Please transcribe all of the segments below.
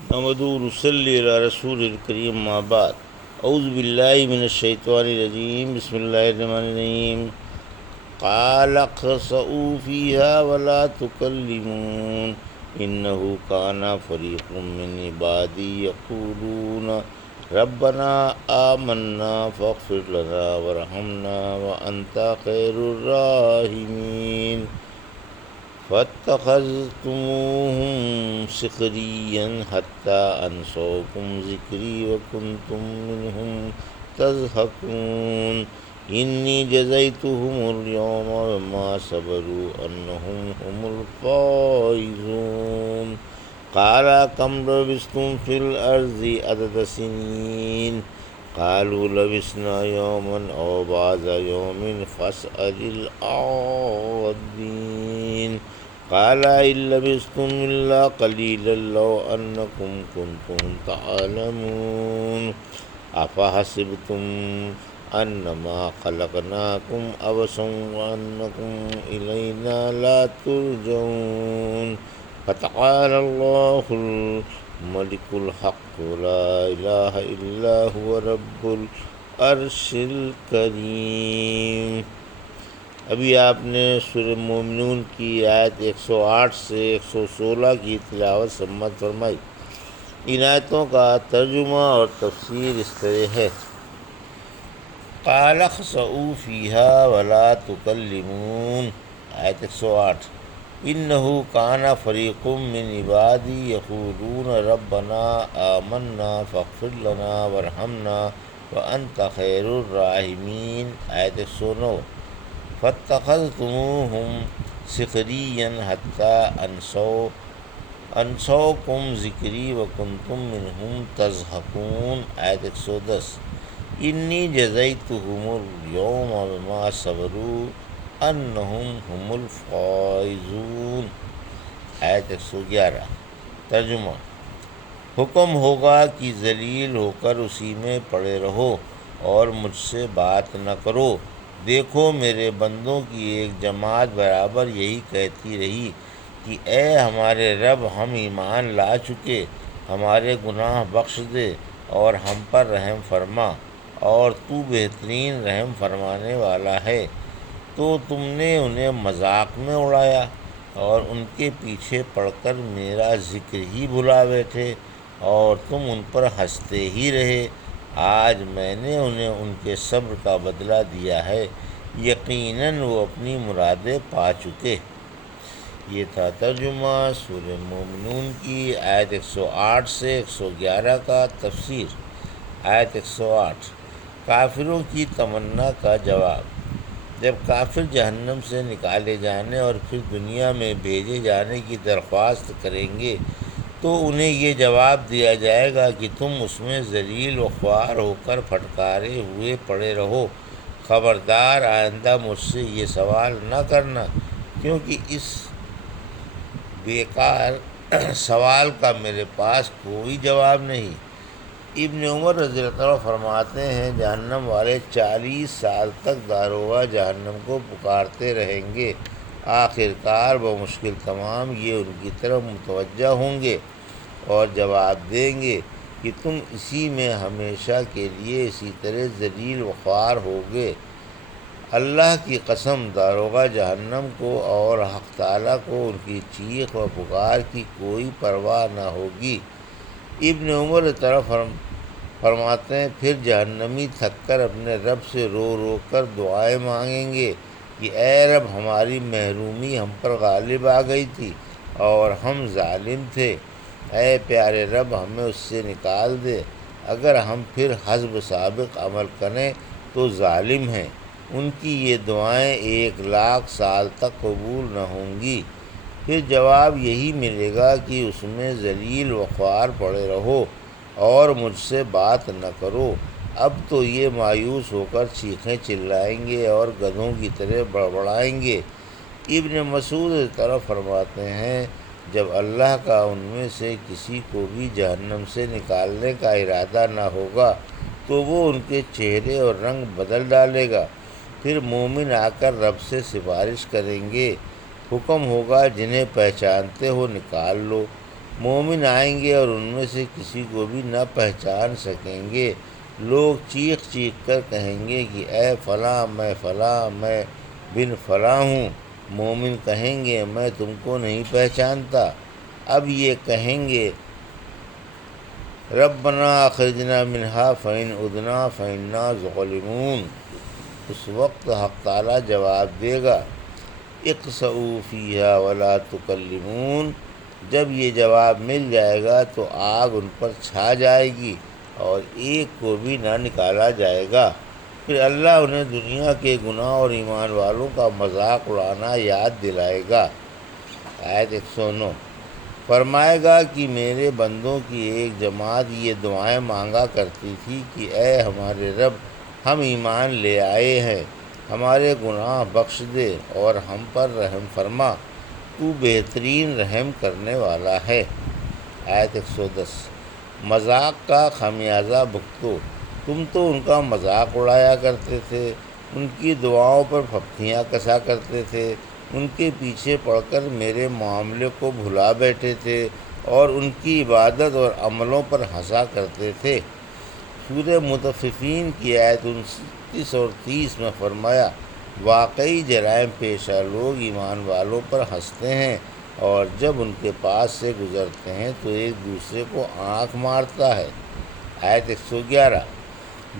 نحمدہ و نصلی علی رسول الکریم ما بعد اعوذ باللہ من الشیطان الرجیم بسم اللہ الرحمن الرحیم قال اخسئوا فیہا ولا تکلمون انہ کان فریق من عبادی یقولون ربنا آمنا فاغفر لنا وارحمنا وانت خیر الراحمین فاتخذتموهم سخريا حتى أنسوكم ذكري وكنتم منهم تضحكون إني جزيتهم اليوم بما صبروا أنهم هم الفائزون قال كم لبثتم في الأرض عدد سنين قالوا لبثنا يوما أو بعض يوم فاسأل الأولين قال إن لبثتم إلا قليلا لو أنكم كنتم تعلمون أفحسبتم أنما خلقناكم عبثا وأنكم إلينا لا ترجعون فتعالى الله الملك الحق لا إله إلا هو رب العرش الكريم۔ ابھی آپ نے سورہ مومنون کی آیت 108 سے 116 کی تلاوت سماعت فرمائی۔ ان آیتوں کا ترجمہ اور تفسیر اس طرح ہے۔ قال اخسئوا فیہا ولا تکلمون، آیت 108۔ انہ کان فریق من عبادی یقولون ربنا آمنا فاغفر لنا وارحمنا وانت خیر الراحمین، آیت 109۔ فاتخذتموهم سخريا حتى انسوكم ذکری وکنتم منهم تضحكون، آیت 110۔ انی جزیتهم اليوم بما صبروا انہم هم الفائزون، آیت 111۔ ترجمہ: حکم ہوگا کہ ذلیل ہو کر اسی میں پڑے رہو اور مجھ سے بات نہ کرو۔ دیکھو میرے بندوں کی ایک جماعت برابر یہی کہتی رہی کہ اے ہمارے رب، ہم ایمان لا چکے، ہمارے گناہ بخش دے اور ہم پر رحم فرما، اور تو بہترین رحم فرمانے والا ہے۔ تو تم نے انہیں مذاق میں اڑایا اور ان کے پیچھے پڑ کر میرا ذکر ہی بھلا بیٹھے، اور تم ان پر ہنستے ہی رہے۔ آج میں نے انہیں ان کے صبر کا بدلہ دیا ہے، یقیناً وہ اپنی مرادیں پا چکے۔ یہ تھا ترجمہ سورہ مومنون کی آیت 108 سے 111 کا تفسیر۔ آیت 108، کافروں کی تمنا کا جواب۔ جب کافر جہنم سے نکالے جانے اور پھر دنیا میں بھیجے جانے کی درخواست کریں گے تو انہیں یہ جواب دیا جائے گا کہ تم اس میں ذلیل و خوار ہو کر پھٹکارے ہوئے پڑے رہو۔ خبردار آئندہ مجھ سے یہ سوال نہ کرنا، کیونکہ اس بیکار سوال کا میرے پاس کوئی جواب نہیں۔ ابن عمر رضی اللہ عنہ فرماتے ہیں جہنم والے 40 سال تک داروغہ جہنم کو پکارتے رہیں گے، آخر کار بمشکل تمام یہ ان کی طرف متوجہ ہوں گے اور جواب دیں گے کہ تم اسی میں ہمیشہ کے لیے اسی طرح ذلیل و خوار ہوگے۔ اللہ کی قسم، داروغہ جہنم کو اور حق تعالیٰ کو ان کی چیخ و پکار کی کوئی پرواہ نہ ہوگی۔ ابن عمر طرف فرماتے ہیں پھر جہنمی تھک کر اپنے رب سے رو رو کر دعائیں مانگیں گے کہ اے رب، ہماری محرومی ہم پر غالب آ گئی تھی اور ہم ظالم تھے، اے پیارے رب ہمیں اس سے نکال دے۔ اگر ہم پھر حسب سابق عمل کریں تو ظالم ہیں۔ ان کی یہ دعائیں 1,00,000 سال تک قبول نہ ہوں گی۔ پھر جواب یہی ملے گا کہ اس میں ذلیل و خوار پڑے رہو اور مجھ سے بات نہ کرو۔ اب تو یہ مایوس ہو کر چیخیں چلائیں گے اور گدھوں کی طرح بڑبڑائیں گے۔ ابن مسعود طرف فرماتے ہیں جب اللہ کا ان میں سے کسی کو بھی جہنم سے نکالنے کا ارادہ نہ ہوگا تو وہ ان کے چہرے اور رنگ بدل ڈالے گا۔ پھر مومن آ کر رب سے سفارش کریں گے، حکم ہوگا جنہیں پہچانتے ہو نکال لو۔ مومن آئیں گے اور ان میں سے کسی کو بھی نہ پہچان سکیں گے۔ لوگ چیخ چیخ کر کہیں گے کہ اے فلاں میں بن فلاں ہوں۔ مومن کہیں گے میں تم کو نہیں پہچانتا۔ اب یہ کہیں گے ربنا اخرجنا منہا فإن عدنا فإنا ظالمون۔ اس وقت حق تعالیٰ جواب دے گا اخسئوا فیہا ولا تکلمون۔ جب یہ جواب مل جائے گا تو آگ ان پر چھا جائے گی اور ایک کو بھی نہ نکالا جائے گا۔ پھر اللہ انہیں دنیا کے گناہ اور ایمان والوں کا مذاق اڑانا یاد دلائے گا۔ آیت 109 فرمائے گا کہ میرے بندوں کی ایک جماعت یہ دعائیں مانگا کرتی تھی کہ اے ہمارے رب، ہم ایمان لے آئے ہیں، ہمارے گناہ بخش دے اور ہم پر رحم فرما، تو بہترین رحم کرنے والا ہے۔ آیت 110 مذاق کا خمیازہ بھگتو، تم تو ان کا مذاق اڑایا کرتے تھے، ان کی دعاؤں پر پھپتیاں کسا کرتے تھے، ان کے پیچھے پڑ کر میرے معاملے کو بھلا بیٹھے تھے اور ان کی عبادت اور عملوں پر ہنسا کرتے تھے۔ سورہ مطففین کی آیت 29 اور 30 میں فرمایا واقعی جرائم پیشہ لوگ ایمان والوں پر ہنستے ہیں اور جب ان کے پاس سے گزرتے ہیں تو ایک دوسرے کو آنکھ مارتا ہے۔ آیت 111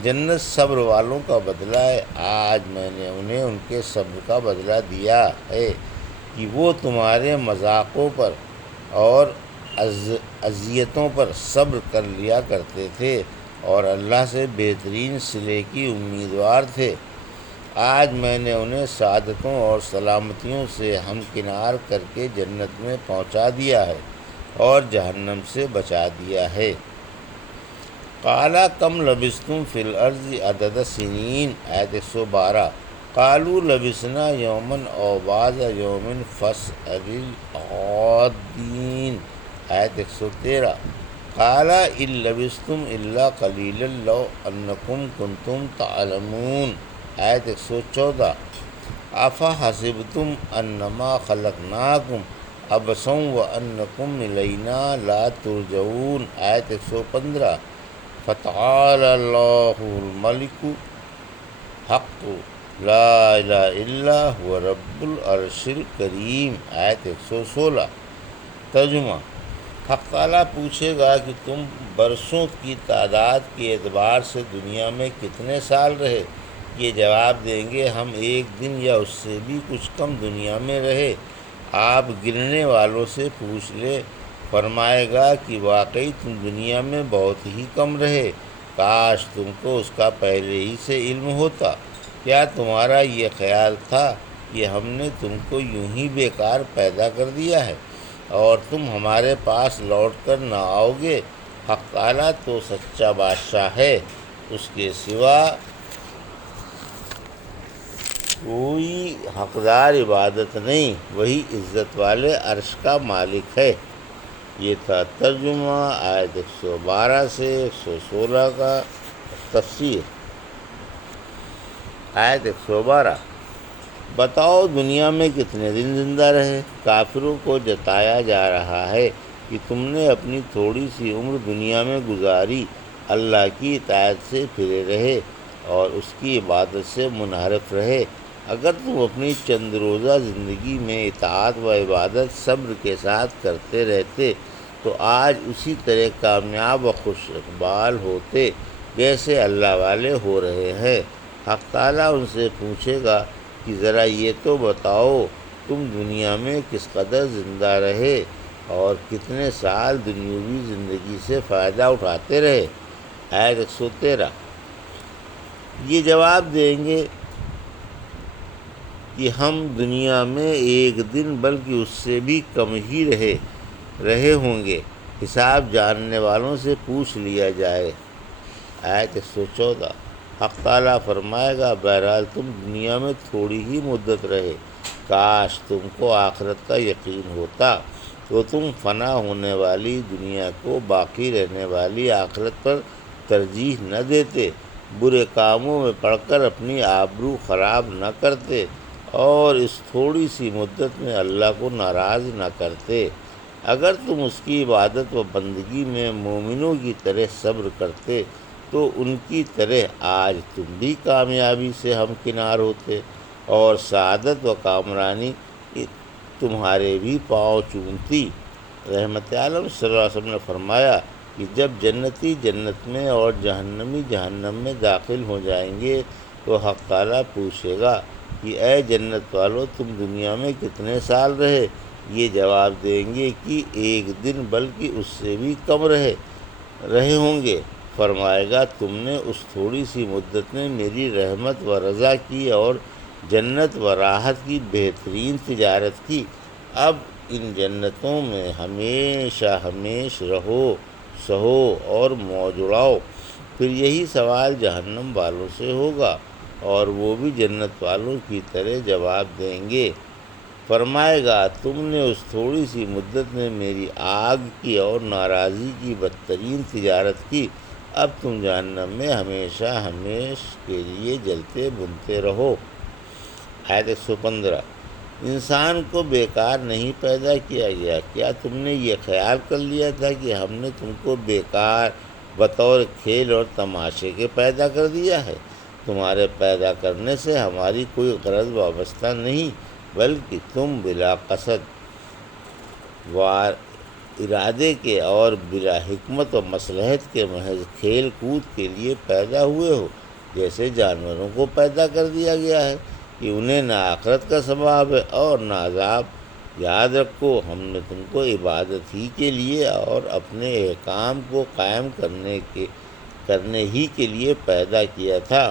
جنت صبر والوں کا بدلہ ہے، آج میں نے انہیں ان کے صبر کا بدلہ دیا ہے کہ وہ تمہارے مذاقوں پر اور اذیتوں پر صبر کر لیا کرتے تھے اور اللہ سے بہترین صلے کی امیدوار تھے۔ آج میں نے انہیں سعادتوں اور سلامتیوں سے ہمکنار کر کے جنت میں پہنچا دیا ہے اور جہنم سے بچا دیا ہے۔ قال کم لبثتم فی الارض عدد سنین۔ آیت 112 قالوا لبثنا یوما او بعض یوم فاسأل العادین۔ آیت 113 قال ان لبثتم الا قلیلا لو انکم کنتم تعلمون۔ آیت 114 افحسبتم انما خلقناکم عبثا وانکم الینا لا ترجعون۔ آیت 115 فتعالى اللہ الملک حق لا الہ الا هو رب العرش الکریم۔ آیت 116 ترجمہ حق تعالیٰ پوچھے گا کہ تم برسوں کی تعداد کے اعتبار سے دنیا میں کتنے سال رہے؟ یہ جواب دیں گے ہم ایک دن یا اس سے بھی کچھ کم دنیا میں رہے۔ آپ گننے والوں سے پوچھ لے، فرمائے گا کہ واقعی تم دنیا میں بہت ہی کم رہے، کاش تم کو اس کا پہلے ہی سے علم ہوتا۔ کیا تمہارا یہ خیال تھا کہ ہم نے تم کو یوں ہی بیکار پیدا کر دیا ہے اور تم ہمارے پاس لوٹ کر نہ آؤ گے؟ حق تعالیٰ تو سچا بادشاہ ہے، اس کے سوا کوئی حقدار عبادت نہیں، وہی عزت والے عرش کا مالک ہے۔ یہ تھا ترجمہ آیت 112 سے 116 کا تفسیر۔ آیت 112 بتاؤ دنیا میں کتنے دن زندہ رہے؟ کافروں کو جتایا جا رہا ہے کہ تم نے اپنی تھوڑی سی عمر دنیا میں گزاری، اللہ کی اطاعت سے پھرے رہے اور اس کی عبادت سے منحرف رہے۔ اگر تم اپنی چند روزہ زندگی میں اطاعت و عبادت صبر کے ساتھ کرتے رہتے تو آج اسی طرح کامیاب و خوش اقبال ہوتے جیسے اللہ والے ہو رہے ہیں۔ حق تعالیٰ ان سے پوچھے گا کہ ذرا یہ تو بتاؤ تم دنیا میں کس قدر زندہ رہے اور کتنے سال دنیاوی زندگی سے فائدہ اٹھاتے رہے؟ آیت 113 یہ جواب دیں گے کہ ہم دنیا میں ایک دن بلکہ اس سے بھی کم ہی رہے ہوں گے، حساب جاننے والوں سے پوچھ لیا جائے۔ آیت 114 حق تعالیٰ فرمائے گا بہرحال تم دنیا میں تھوڑی ہی مدت رہے، کاش تم کو آخرت کا یقین ہوتا تو تم فنا ہونے والی دنیا کو باقی رہنے والی آخرت پر ترجیح نہ دیتے، برے کاموں میں پڑ کر اپنی آبرو خراب نہ کرتے اور اس تھوڑی سی مدت میں اللہ کو ناراض نہ کرتے۔ اگر تم اس کی عبادت و بندگی میں مومنوں کی طرح صبر کرتے تو ان کی طرح آج تم بھی کامیابی سے ہمکنار ہوتے اور سعادت و کامرانی تمہارے بھی پاؤں چومتی۔ رحمت عالم صلی اللہ علیہ وسلم نے فرمایا کہ جب جنتی جنت میں اور جہنمی جہنم میں داخل ہو جائیں گے تو حق تعالیٰ پوچھے گا کہ اے جنت والو تم دنیا میں کتنے سال رہے؟ یہ جواب دیں گے کہ ایک دن بلکہ اس سے بھی کم رہے ہوں گے۔ فرمائے گا تم نے اس تھوڑی سی مدت میں میری رحمت و رضا کی اور جنت و راحت کی بہترین تجارت کی، اب ان جنتوں میں ہمیشہ ہمیش رہو سہو اور موج اڑاؤ۔ پھر یہی سوال جہنم والوں سے ہوگا اور وہ بھی جنت والوں کی طرح جواب دیں گے۔ فرمائے گا تم نے اس تھوڑی سی مدت میں میری آگ کی اور ناراضی کی بدترین تجارت کی، اب تم جہنم میں ہمیشہ ہمیش کے لیے جلتے بنتے رہو۔ آیت 115۔ انسان کو بیکار نہیں پیدا کیا گیا، کیا تم نے یہ خیال کر لیا تھا کہ ہم نے تم کو بیکار بطور کھیل اور تماشے کے پیدا کر دیا ہے؟ تمہارے پیدا کرنے سے ہماری کوئی غرض وابستہ نہیں، بلکہ تم بلا قصد وار ارادے کے اور بلا حکمت و مصلحت کے محض کھیل کود کے لیے پیدا ہوئے ہو، جیسے جانوروں کو پیدا کر دیا گیا ہے کہ انہیں نہ آخرت کا ثواب ہے اور نہ عذاب۔ یاد رکھو ہم نے تم کو عبادت ہی کے لیے اور اپنے احکام کو قائم کرنے ہی کے لیے پیدا کیا تھا،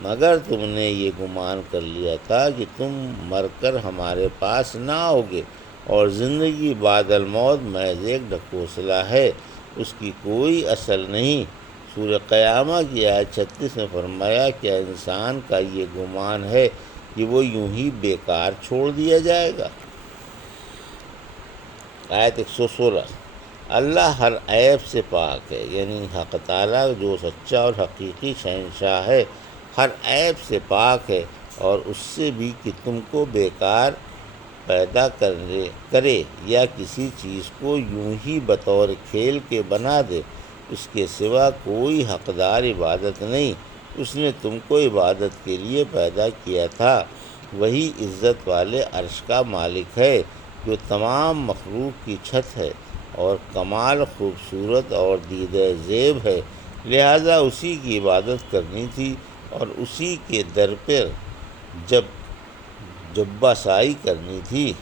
مگر تم نے یہ گمان کر لیا تھا کہ تم مر کر ہمارے پاس نہ آؤگے، اور زندگی بعد الموت محض ایک ڈھکوسلا ہے، اس کی کوئی اصل نہیں۔ سورہ قیامہ کی آیت 36 میں فرمایا کیا انسان کا یہ گمان ہے کہ وہ یوں ہی بیکار چھوڑ دیا جائے گا؟ آیت 116۔ اللہ ہر عیب سے پاک ہے، یعنی حق تعالیٰ جو سچا اور حقیقی شہنشاہ ہے ہر عیب سے پاک ہے، اور اس سے بھی کہ تم کو بیکار پیدا کرے یا کسی چیز کو یوں ہی بطور کھیل کے بنا دے، اس کے سوا کوئی حقدار عبادت نہیں۔ اس نے تم کو عبادت کے لیے پیدا کیا تھا، وہی عزت والے عرش کا مالک ہے جو تمام مخلوق کی چھت ہے اور کمال خوبصورت اور دیدہ زیب ہے، لہذا اسی کی عبادت کرنی تھی اور اسی کے در پر جباسائی کرنی تھی،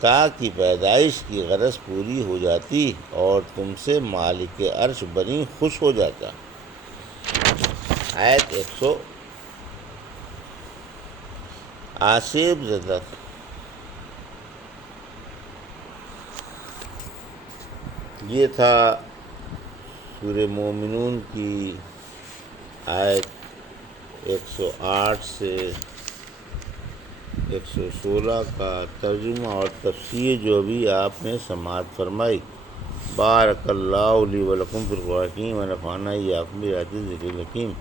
تاکہ پیدائش کی غرض پوری ہو جاتی اور تم سے مالک عرش بنی خوش ہو جاتا۔ آیت 100 آصیب زدہ۔ یہ تھا سورہ مومنون کی آیت 108 سے 116 کا ترجمہ اور تفسیر جو بھی آپ نے سماعت فرمائی۔ بارک اللہ لی و لکم فی القرآن الحکیم و نفعنی ایاکم بآیات الذکر الحکیم۔